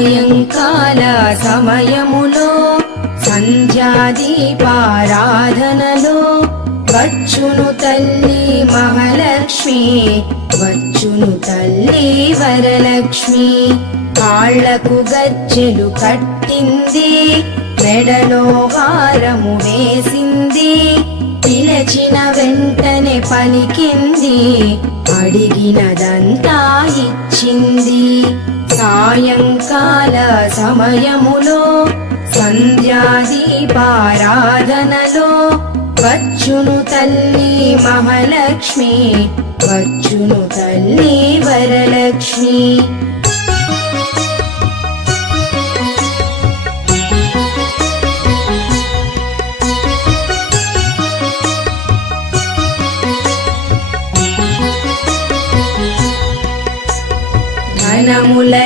సాయంకాల సమయములో సంధ్యాదీపారాధనలో వచ్చును తల్లి మహాలక్ష్మి, వచ్చును తల్లి వరలక్ష్మి. కాళ్లకు గజ్జెలు కట్టింది, మెడలో హారము వేసింది, పిలచిన వెంటనే పలికింది, అడిగినదంతా ఇచ్చింది. సాయంకాల సమయములో సంధ్యాదీపారాధనలో వచ్చును తల్లి మహాలక్ష్మి, వచ్చును తల్లి వరలక్ష్మి. ధనములని